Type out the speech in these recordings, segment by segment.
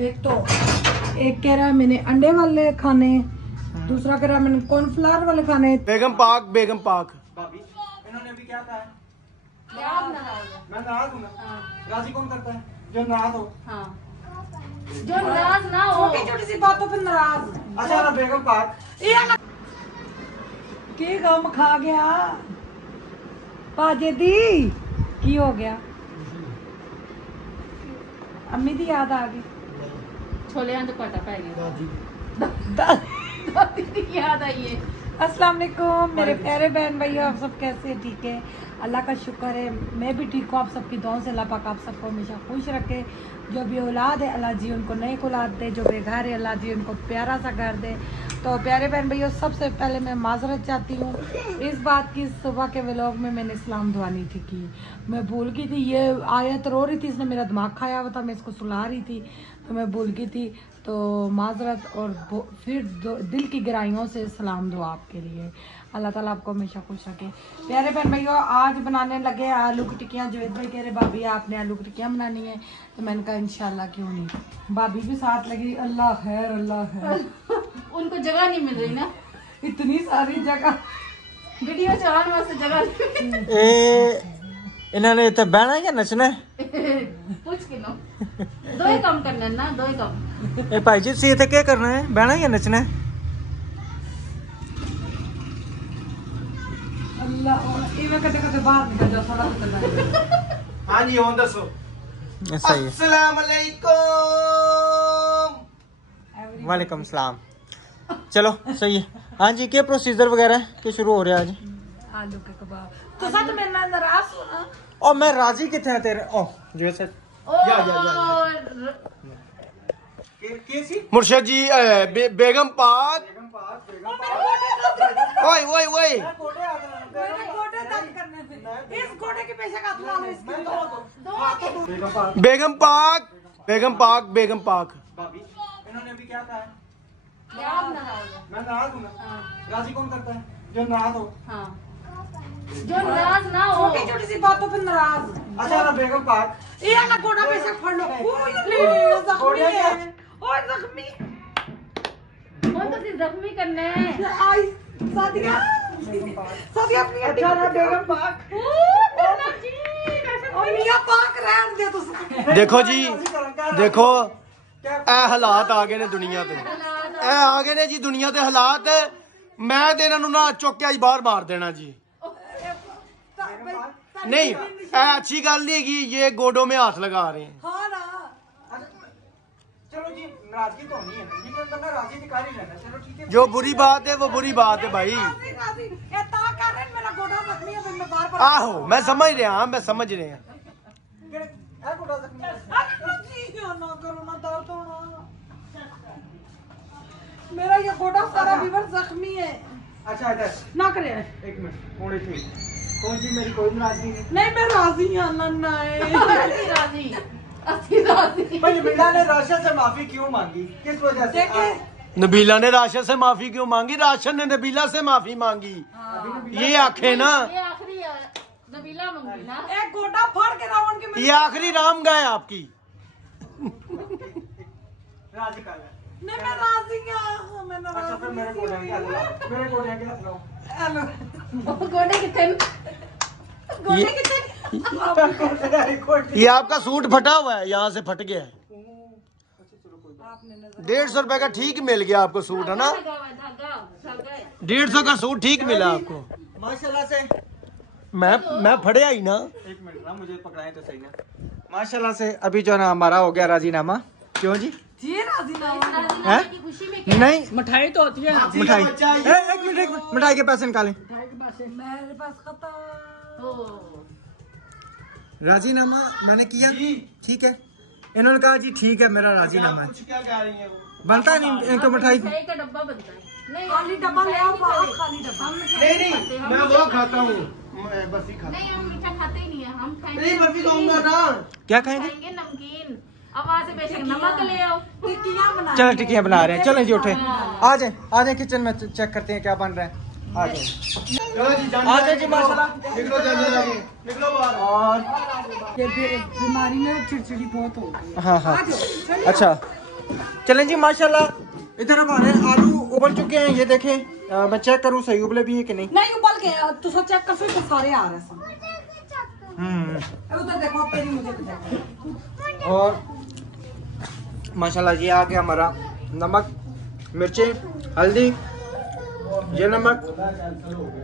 एक तो एक कह रहा है मैंने अंडे वाले खाने, दूसरा कह रहा है मैंने कॉर्नफ्लावर वाले खाने। बेगम पाक भाभी इन्होंने अभी क्या कहा है? मैं नाराज हूँ ना। राजी कौन करता है? जो नाराज हो। जो नाराज ना हो, छोटी छोटी सी बातों पे नाराज। अच्छा ना बेगम पाक की गम खा गया पाजे दी की हो गया। अम्मी दी याद आ गई। छोले तो पता पै गया। दादी की याद आई है। अस्सलाम वालेकुम मेरे प्यारे बहन भाइयों, आप सब कैसे हैं? ठीक है, अल्लाह का शुक्र है, मैं भी ठीक हूँ। आप सबकी दुआओं से अल्लाह पाक आप सबको हमेशा खुश रखे। जो भी औलाद है अल्लाह जी उनको नई औलाद दे, जो बेघर है अल्लाह जी उनको प्यारा सा घर दे। तो प्यारे बहन भैया, सबसे पहले मैं माजरत चाहती हूँ इस बात की, सुबह के व्लॉग में मैंने सलाम दुआनी थी कि मैं भूल गई थी। ये आयत रो रही थी, इसने मेरा दिमाग खाया हुआ था, मैं इसको सुला रही थी तो मैं भूल गई थी। तो माजरत और फिर दिल की गहराइयों से सलाम दुआ आपके लिए। अल्लाह ताला आपको हमेशा खुश रखे। प्यारे बहन भैया, आज बनाने लगे आलू की टिक्कियाँ। जुवेद भाई कह रहे भाभी आपने आलू की टिक्कियाँ बनानी है, तो मैंने कहा इंशाल्लाह क्यों नहीं। भाभी भी साथ लगी। अल्लाह खैर अल्लाह खैर। उनको जगह नहीं मिल रही ना, इतनी सारी जगह वीडियो चलाने वास्ते जगह। इन्होंने इतने बहना या नचना है? पूछ के लो, दो ही काम करना है ना, दो ही काम। ए भाई जी सी इतने क्या करना है? बहना या नचना है? अल्लाह ये कदे कदे बाहर निकल जाओ थोड़ा सा। हाँ जी और दसो। सही है। अस्सलाम वालेकुम। वालेकुम सलाम। चलो सही है। हाँ जी, क्या प्रोसीजर वगैरह के शुरू हो रहे हैं आज? आलू के कबाब। तो सब मेरे नाल नाराज हो ना? और मैं राजी कितने हैं तेरे? ओ जो सर मुर्शद जी बेगम पाक। ओए ओए ओए इस गोटे के पेशे का ला लो, इसके दो बेगम पाक। भाभी इन्होंने अभी क्या कहा है? मैं नाराज हूँ ना। राजी कौन करता है? जो नाराज हो। जो नाराज ना हो, छोटी छोटी सी बातों पे नाराज। अच्छा ना बेगम पाक ये ना गोड़ा पेशे फड़ लो। जख्मी है। ओए जख्मी कौन तो जख्मी करने हैं? आई सादिया सादिया अपनी अच्छा ना बेगम पाक। और मियां पाक रहन दे तुम। देखो जी, देखो ए हालात आ गए ने दुनिया ते, ए आ गए ने जी दुनिया ते हालात। मैं ते इन्हां नूं ना चुक के आज बाहर मार देना जी। नहीं अच्छी गल नहीं है, ये गोडों में हाथ लगा रहे हैं। हाँ ना, चलो जी नाराजगी तो नहीं है, लेकिन बंदा राजी भी कर ही लेना। चलो ठीक है, जो बुरी बात है वो बुरी बात है भाई। राजी राजी ये ता कर रहे मेरा गोड़ा जख्मी है, मैं बार बार आहो मैं समझ रहा, मैं समझ रहा। ए गोड़ा जख्मी है। ना करो ना दर्द होना। मेरा ये गोड़ा सारा वीवर जख्मी है। अच्छा ना करे एक मिनट थोड़ी सी कौन जी, मेरी कोई नाराजगी नहीं। नहीं मैं राजी हूं नन्ना है। असली राजी। भाई नबीला ने राशन से माफी क्यों मांगी? किस वजह से? नबीला ने राशन से माफी क्यों मांगी? राशन ने नबीला से माफी मांगी। ये आखे ना, ये आखिरी नबीला मांगी ना। एक गोटा फाड़ के रावण के ये आखिरी राम गाय आपकी। राजी कर ले। नहीं मैं राजी हूं, मैं नाराज। अच्छा फिर मेरे गोड़े के हाथ लगाओ। हेलो गोडे कितने? गोटे कितने? ये आपका सूट फटा हुआ है, यहाँ से फट गया है। 150 रुपए का ठीक मिल गया आपको सूट, है ना? 150 का सूट ठीक मिला आपको माशाल्लाह से। मैं फड़े आई ना। एक मिनट ना, मुझे पकड़ाएं तो सही ना। माशाल्लाह से अभी जो ना हमारा हो गया राजीनामा। क्यों जी? जी राजी ना हैं? नहीं मिठाई तो होती है। मिठाई एक मिनट मिठाई के पैसे निकालें। मेरे पास खता। राजीनामा मैंने किया, ठीक है। इन्होंने कहा जी ठीक है मेरा राजीनामा है। क्या कह रही है? बनता नहीं इनको मिठाई। का डब्बा बनता है। नहीं खाली डब्बा ले आओ, खाली डब्बा। नहीं मैं वो खाता हूँ, बर्फी खाता नहीं, हम मीठा खाते ही नहीं है। हम खाएंगे नहीं, बर्फी खाऊंगा ना। क्या खाएंगे? नमकीन। अब वहाँ से बेशक नमक ले आओ। टिक्कियां बना। चलो टिक्कियां बना रहे हैं। चलें जी उठे, आ जाए किचन में चेक करते हैं क्या बन रहा है। आ जाए जी माशाल्लाह। निकलो जल्दी आगे, निकलो बाहर। और ये बीमारी में चिड़चिड़ी बहुत हो गई। हाँ अच्छा चलें जी माशाल्लाह। इधर हमारे आलू उबल चुके हैं, ये देखें। मैं चेक करूं सही उबले भी है कि नहीं। नहीं उबल गए, तू सब चेक कर, फिर तो सारे आ रहे हैं। उधर देखो तेरी मुझे भी देखो। और माशाल्लाह ये आ गया हमारा नमक, मिर्चें, हल्दी, ये नमक,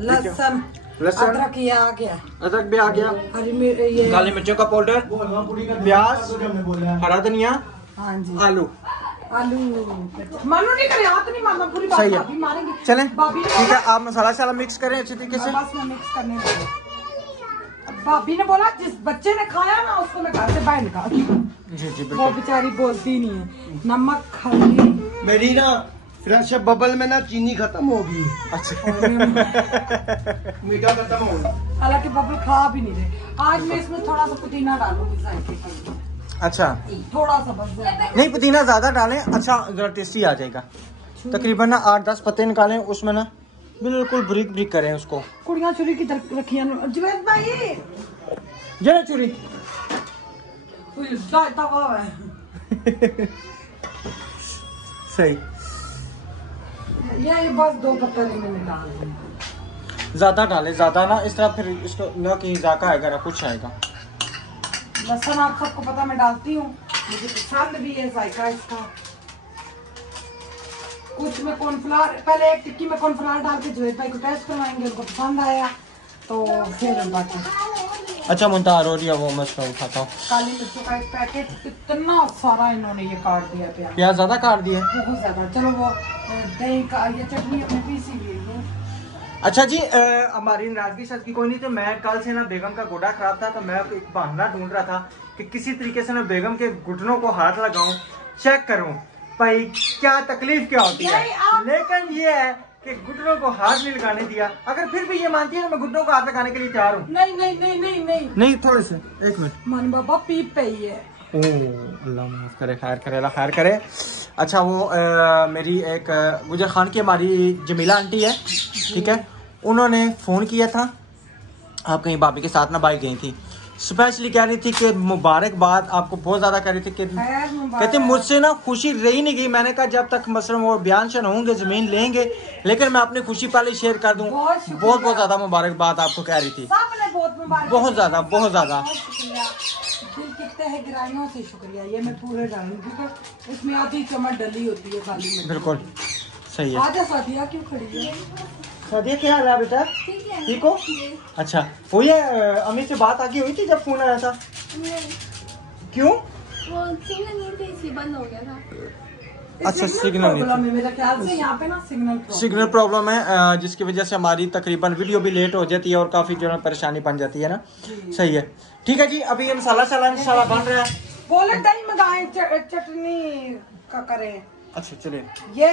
लहसुन, अदरक ये आ गया, अदरक भी आ गया, हरी मिर्च, ये काली मिर्चों का पाउडर, प्याज, हरा धनिया, हाँ जी, आलू। आलू मानो नहीं करे, हाथ नहीं मारना, पूरी बात सही है। भाभी मारेंगे। चलें भाभी ने ठीक है, आप मसाला शाला मिक्स करें अच्छे तरीके से। बस मैं मिक्स करने लगी। भाभी ने बोला जिस बच्चे ने खाया ना उसको मैं घर से बाहर निकाल। जी जी वो बिल्कुल। बेचारी बोलती नहीं है। नमक, हल्दी, मेरी ना फ्रेश बबल में ना चीनी खत्म हो गई, अच्छा मीठा खत्म हो गया। हालांकि बबल खा भी नहीं रहे। आज मैं इसमें थोड़ा सा पुदीना डालूंगी जायके के लिए। अच्छा थोड़ा सा बस ज्यादा। नहीं, पुदीना ज्यादा डालें, अच्छा जरा टेस्टी आ जाएगा। तकरीबन ना 8-10 पत्ते निकालें, उसमें ना बिल्कुल ब्रिक ब्रिक करें उसको। कुड़ियां छुरी की तरफ रखियां जुवैद भाई, ये ना चूरी तवा है। सही। ये बस 2 पत्ते मैंने डाल दिए। ज्यादा डालें, ज्यादा ना, इस तरह फिर इसको ना कहीं जायका आएगा ना कुछ आएगा। लहसुन आप सबको पता मैं डालती हूँ, मुझे पसंद भी है जायका इसका। कुछ में कॉर्नफ्लावर, पहले एक टिक्की में कॉर्नफ्लावर डाल के जुवैद भाई को टेस्ट करवाएंगे, उनको पसंद आया तो फिर बाकी। अच्छा मुंतार हो रही है, वो मैं उसको उठाता हूँ। काली मिर्चों का एक पैकेट, इतना सारा इन्होंने ये काट दिया प्याज, प्याज ज्यादा काट दिए। बहुत ज्यादा। चलो वो दही का ये चटनी अपने पीसी हुई है। अच्छा जी, हमारी नाराजगी सच की कोई नहीं। तो मैं कल से ना बेगम का गोड़ा खराब था, तो मैं एक बहाना ढूंढ रहा था कि किसी तरीके से ना बेगम के घुटनों को हाथ लगाऊं, चेक करूं भाई क्या तकलीफ क्या होती है। लेकिन ये है कि घुटनों को हाथ नहीं लगाने दिया। अगर फिर भी ये मानती है तो मैं घुटनों को हाथ लगाने के लिए तैयार हूँ। नहीं नहीं नहीं नहीं नहीं नहीं, थोड़े से 1 मिनट। मन बाबा पीप पे ही है। ओ अल्लाह माफ करे, खैर करे, अल्लाह खैर करे। अच्छा वो मेरी एक गुजर खान की हमारी जमीला आंटी है, ठीक है, उन्होंने फ़ोन किया था। आप कहीं भाभी के साथ ना बाइक गई थी, स्पेशली कह रही थी कि मुबारकबाद आपको बहुत ज़्यादा कह रही थी कि कहते मुझसे ना खुशी रही नहीं गई। मैंने कहा जब तक मसलन वो बयान शन होंगे, ज़मीन लेंगे, लेकिन मैं अपनी खुशी पहले शेयर कर दूँ। बहुत ज़्यादा मुबारकबाद आपको कह रही थी, सबने बहुत मुबारक, बहुत ज़्यादा बहुत ज़्यादा। शुक्रिया, दिल कितने है गिराइयों से शुक्रिया। ये मैं पूरे डालूंगी क्योंकि इसमें आधी चम्मच डली होती है खाली में। बिल्कुल सही है। आजा सादिया क्यों खड़ी है? सादिया क्या हाल है बेटा, ठीक हो? अच्छा वो ये अम्मी से बात आगे हुई थी जब फोन आया था? क्यों? वो सिग्नल नहीं थे इसलिए बंद हो गया था। अच्छा सिग्नल नहीं था। मेरे ख्याल से यहाँ पे ना सिग्नल प्रॉब्लम है, जिसकी वजह से हमारी तकरीबन वीडियो भी लेट हो जाती है और काफी जो है परेशानी बन जाती है ना। सही है, ठीक है जी। अभी ये मसाला शाला इंशाल्लाह बन रहा है। बोले दही मंगाए, चटनी का करें। अच्छा चलिए। ये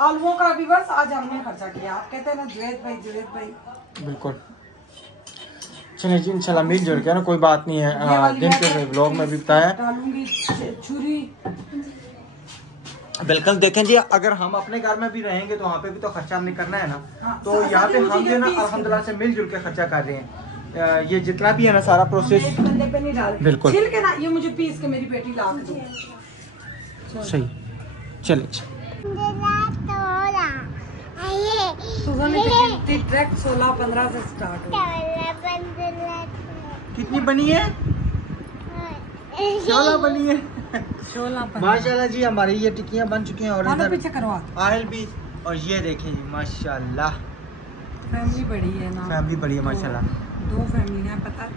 आलुओं का भी बस आज हमने खर्चा किया। आप कहते हैं ना जुवैद भाई। बिल्कुल चलिए जी, इंशाल्लाह मिल जुल के ना, कोई बात नहीं है। दिन के व्लॉग में भी बताया डालूंगी छुरी। बिल्कुल देखें जी, अगर हम अपने घर में भी रहेंगे तो वहाँ पे भी तो खर्चा हमने करना है ना। हाँ, तो यहाँ पे हम जो ना अल्हम्दुलिल्लाह से मिलजुल के खर्चा कर रहे हैं। ये जितना भी है ना सारा प्रोसेस एक बंदे पे नहीं डाल, बिल्कुल छिल के ना ये मुझे पीस के मेरी बेटी ला के दो। सही। चले ट्रैक 16-15 से स्टार्ट हुई। कितनी बनी है? 16 बनी है। 16 माशाल्लाह जी, हमारी ये टिक्कियाँ बन चुकी हैं और इधर पीछे करवा। ऑयल भी। और ये देखें जी माशाल्लाह, फैमिली बड़ी है ना, फैमिली बड़ी है माशाल्लाह। 2 फैमिली है पता है?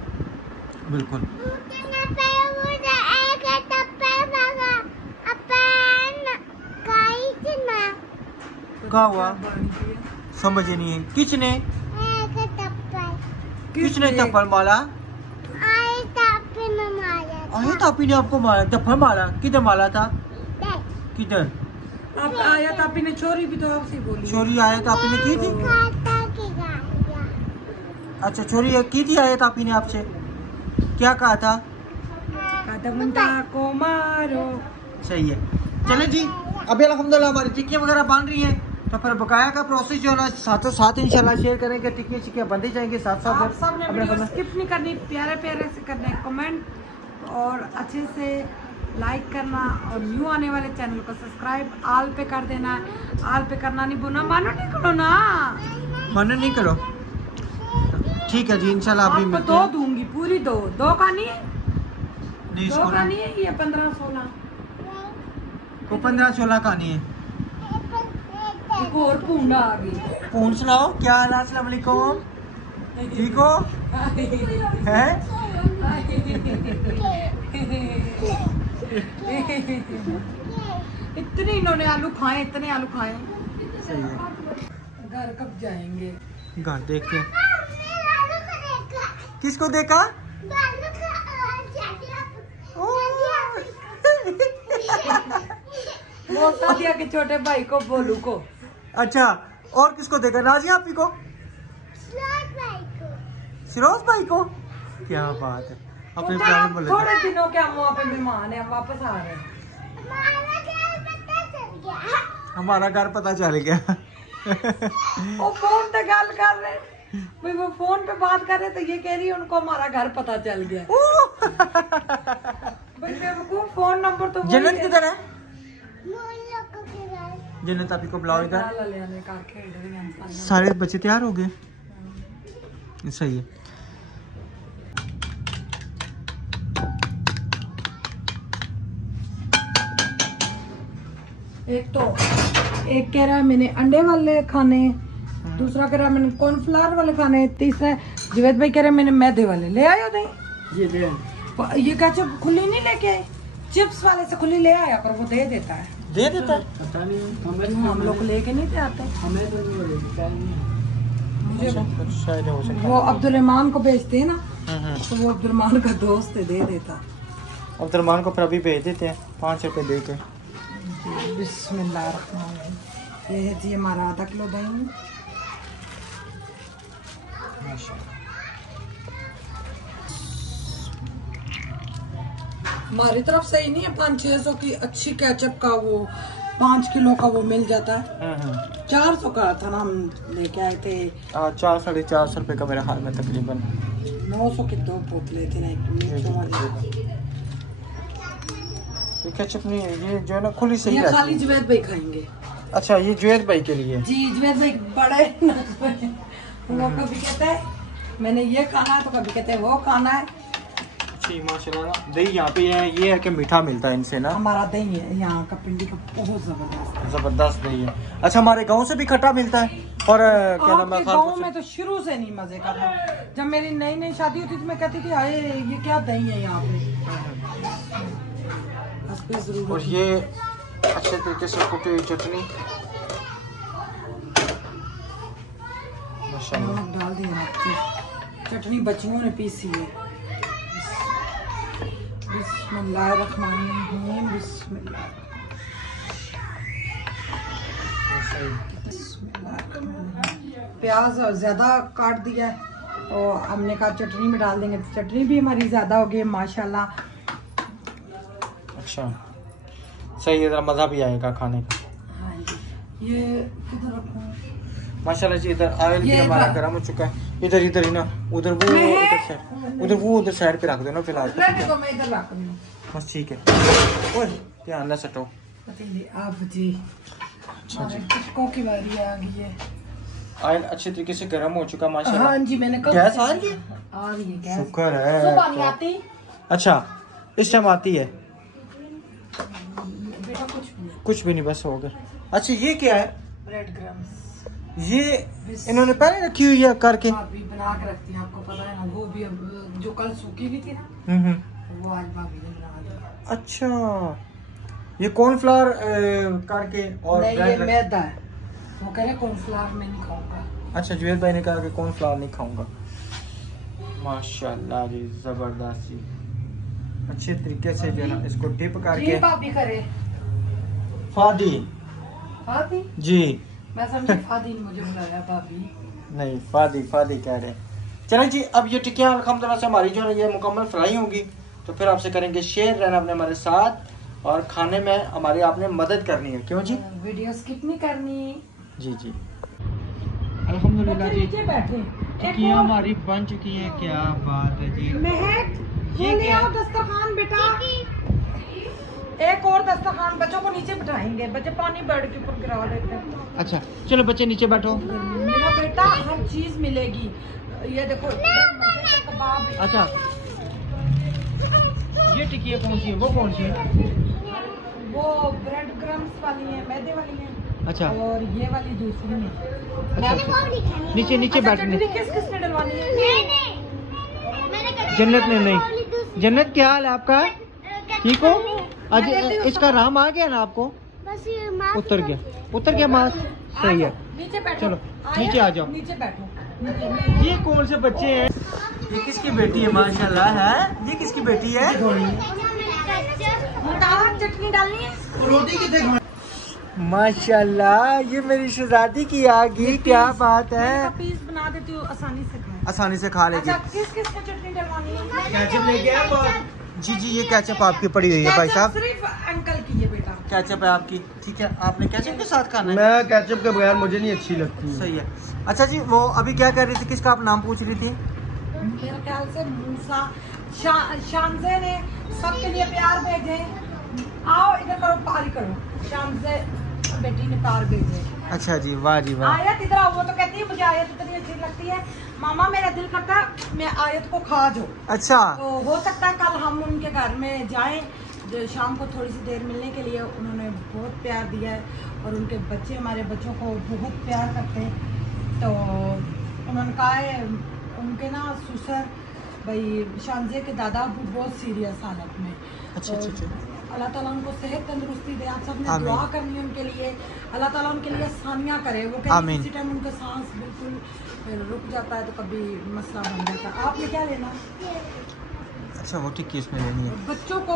बिल्कुल। क्या हुआ समझ ही नहीं है। किसने चप्पल मारा? आया तापी ने आपको मारा? चप्पल मारा? किधर मारा था? किधर? आप आया तापी ने चोरी भी तो आपसे बोली। चोरी आया तापी ने की थी? अच्छा चोरी की थी आया तापी ने आपसे? क्या कहा था? मुंडा को मारो। सही है। चले जी, अभी अल्हम्दुलिल्लाह हमारी टिक्कियाँ वगैरह बन रही हैं, तो फिर बकाया का प्रोसेस जो है ना साथों साथ इंशाल्लाह शेयर करेंगे। टिक्कियाँ चिक्कियाँ बनती जाएंगी साथ साथ। आप सबने वीडियो स्किप नहीं करनी, प्यारे प्यारे से करना है कमेंट और अच्छे से लाइक करना और न्यू आने वाले चैनल को सब्सक्राइब आल पे कर देना है। आल पे करना नहीं भूलना। मानो नहीं करो ना, मना नहीं करो। ठीक है जी, इंशाल्लाह अभी आपको मिलते दो हैं। दूंगी, पूरी दो का नहीं है, नहीं, दो का नहीं है, ये 15-16 को 15-16 कहानी है। एक और पूंडा आ गई। फोन सुनाओ, क्या हाल है? अस्सलाम वालेकुम, ठीक हो? हैं? इतने इन्होंने आलू खाए, इतने आलू खाए। सही है। घर कब जाएंगे? घर देखते हैं। किसको देखा? वो सादिया के छोटे भाई को, बोलू को। अच्छा, और किसको देखा? राजिया आपी को, सिरोज भाई को। क्या बात है, अपने प्यारे बोले। थोड़े दिनों के हम वहाँ पे मेहमान है, हम वापस आ रहे हैं। हमारा घर पता चल गया। वो फोन पे गल कर रहे, भाई वो फोन पे बात कर रहे तो ये कह रही है उनको हमारा घर पता चल गया। भाई बेवकूफ, फोन नंबर तो वही जन्नत है। किधर है? जन्नत आपी को बुलाओ इधर। सारे बच्चे तैयार हो गए? सही है। एक कह रहा है मैंने अंडे वाले खाने, दूसरा कह रहा है मैंने कॉर्नफ्लावर वाले खाने, तीसरा जुवैद भाई कह रहे हैं मैंने मैदे वाले। ले आयो नहीं ये केचप खुली नहीं लेके आए, चिप्स वाले से खुली ले आया पर वो दे देता है। दे देता है? हम लोग लेके नहीं आते। शायद हो सकता वो अब्दुलरहमान को भेजते हैं ना, है। तो वो अब्दुलरहमान का दोस्त है, दे देता। अब्दुलरहमान को फिर अभी भेज देते हैं 5 रुपए दे के। बिस्मिल्लाहिर्रहमानिर्रहीम। ये है जी हमारा आधा किलो दही। हमारी तरफ से ही नहीं है, 500-600 की अच्छी केचप का वो 5 किलो का वो मिल जाता है। 400 का था ना, हम लेके आए थे। 400-450 रुपए का मेरे हाल में तकरीबन। 900 के 2 बोतलें थी ना, एक वाली। ये केचप नहीं है, ये जो है ना खुली सही ये रहती खाली है। जुवैद भाई खाएंगे। अच्छा, ये जुवैद भाई के लिए। जी जुवैद भाई बड़े ना खाए। वो कभी कहता है मैंने ये खाना है, तो कभी कहते हैं वो खाना है। जी माशाल्लाह। दही यहाँ पे है, ये है कि मीठा मिलता है इनसे ना। हमारा दही है यहाँ का पिंडी का बहुत जबरदस्त। जबरदस्त दही है। अच्छा, हमारे गांव से भी खट्टा मिलता है। और क्या नाम है, आपके गाँव में तो शुरू से नहीं मजे का था। जब मेरी नई नई शादी होती थी मैं कहती थी हाय ये क्या दही है यहाँ पे। बस कोई जरूरत और ये अच्छे तरीके से कुटी हुई चटनी माशाल्लाह। नमक डाल दिया आपकी चटनी बच्चियों ने पीसी है। बिस्मिल्लाहिर्रहमानिर्रहीम। बिस्मिल्लाह। प्याज ज्यादा काट दिया है तो हमने कहा चटनी में डाल देंगे, तो चटनी भी हमारी ज्यादा हो गई माशाल्लाह। अच्छा, सही है, जरा मजा भी आएगा खाने का। हाँ जी, ये किधर रखूं? माशाल्लाह जी। इधर ऑयल भी ये हमारा इधर। गर्म हो चुका है। इधर इधर ही ना, उधर वो उधर साइड पे रख दो ना फिलहाल। रहने दो, मैं इधर रख दूँ। बस ठीक है। ओए ध्यान ना सटो। पतीली आप जी। अच्छा जी। टिक्कों की बारी आ गई है। ऑयल अच्छे तरीके से गर्म हो चुका माशाल्लाह। हाँ जी, मैंने कब गैस आ रही है? आ रही है गैस। शुक्र है। सुबह नहीं आती अच्छा, इस टाइम आती है? बेटा कुछ भी नहीं, बस हो गया। अच्छा, ये क्या है? ब्रेड क्रम्स ये इन्होंने पहले रखी हुई है करके। भाभी बना के रखती है, आपको पता है ना। वो भी अब जो कल सूखी हुई थी ना, हम्म। वो आज भाभी ने बना दिया। अच्छा, ये कॉर्नफ्लावर करके और नहीं, ये ब्रेड मैदा है। वो कह रहे कॉर्नफ्लावर में नहीं खाऊंगा। अच्छा, जुवेद भाई ने कहा कि कॉर्नफ्लावर नहीं खाऊंगा। माशाल्लाह जी, जबरदस्त जी। अच्छे तरीके से जो है ना इसको डिप जी करके। भाभी करे फादी फादी, जी, मैं समझी फादी ने मुझे बुलाया भाभी। नहीं फादी फादी कह रहे हैं। चलें जी, अब ये टिक्कियाँ अल्हम्दुलिल्लाह से हमारी जो है ये मुकम्मल फ्राई होंगी, तो फिर आपसे करेंगे शेयर। रहना अपने हमारे साथ और खाने में हमारी आपने मदद करनी है। क्यों जी? वीडियो स्किप नहीं करनी। जी जी। अल्हम्दुलिल्लाह जी, नीचे बैठे टिक्कियाँ हमारी बन चुकी हैं। क्या बात है जी। महक, ये ले क्या? आओ दस्तरखान बेटा। एक और दस्तरखान बच्चों को नीचे बिठाएंगे, बच्चे पानी बेड के ऊपर गिरा देते हैं। अच्छा चलो बच्चे नीचे बैठो। मेरा बेटा हर चीज मिलेगी, ये देखो कबाब। अच्छा ये टिकिया कौन सी है, वो कौन सी है? वो ब्रेड क्रम्स वाली है, मैदे वाली है। अच्छा और ये वाली दूसरी है। अच्छा नीचे नीचे बैठने। किस किसने डलवानी है? जन्नत ने नहीं। जन्नत क्या हाल है आपका, ठीक हो? आज इसका राम आ गया ना आपको? उतर गया मास, सही है। नीचे बैठो, चलो नीचे आ जाओ। नीचे बैठो। ये कौन से बच्चे हैं? ये किसकी बेटी है माशाल्लाह है? ये किसकी बेटी है? चटनी डालनी है। रोटी कितने माशाल्लाह ये मेरी शहजादी की आगी, क्या बात है। पीस बना देती हूँ, आसानी से खाएं। आसानी से खा लेगी। अच्छा किस किस को चटनी डलवानी है? कैचअप लेके आया बाहर? जी जी ये कैचअप आपकी पड़ी हुई है भाई साहब। सिर्फ अंकल की है बेटा। कैचअप है आपकी, ठीक है। आपने कैचअप के साथ खाना है? मैं कैचअप के बगैर मुझे नहीं अच्छी लगती। सही है। अच्छा जी वो अभी क्या कर रही थी, किसका आप नाम पूछ रही थी? मेरे ख्याल से मूसा शानजे ने सबके लिए प्यार भेजे। आओ इधर करो, पारी करो। शानजे बेटी ने प्यार भेजे। अच्छा जी वाह जी वाह। आयत इधर आओ, वो तो कहती है मुझे आयत इतनी अच्छी लगती है मामा, मेरा दिल करता है मैं आयत को खा जाऊं। अच्छा तो हो सकता है कल हम उनके घर में जाएं, जो शाम को थोड़ी सी देर मिलने के लिए। उन्होंने बहुत प्यार दिया है और उनके बच्चे हमारे बच्चों को बहुत प्यार करते हैं। तो उन्होंने कहा है उनके ना ससुर भाई शानजे के दादा अबू बहुत सीरियस हालत में। अच्छा अच्छा अच्छा। अल्लाह ताला उनको सेहत तंदुरुस्ती दे। आप सबने आमीन। दुआ करनी है उनके लिए, अल्लाह ताला उनके लिए आसानियाँ करे। वो आमीन। किसी टाइम उनका सांस बिल्कुल रुक जाता है तो कभी मसला बन जाता है। आपने क्या लेना? अच्छा वो टिक्की इसमें लेनी है। बच्चों को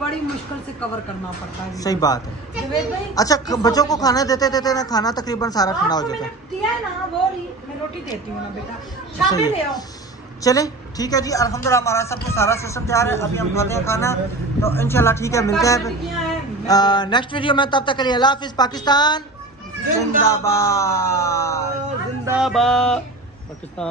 बड़ी मुश्किल से कवर करना पड़ता है। सही बात है। जवेद भाई अच्छा बच्चों को खाना देते देते ना खाना तकरीबन सारा ठंडा हो आपको जाता है। मैंने दिया है ना, वो रही मैं रोटी देती हूँ ना बेटा, शादी ले आओ। चले ठीक है जी, अल्हम्दुलिल्लाह हमारा सब कुछ सारा सिस्टम तैयार है। अभी हम खाते हैं खाना, तो इंशाल्लाह ठीक है मिलते हैं नेक्स्ट वीडियो में। तब तक के लिए अल्लाह हाफिज़। पाकिस्तान जिंदाबाद। जिंदाबाद पाकिस्तान।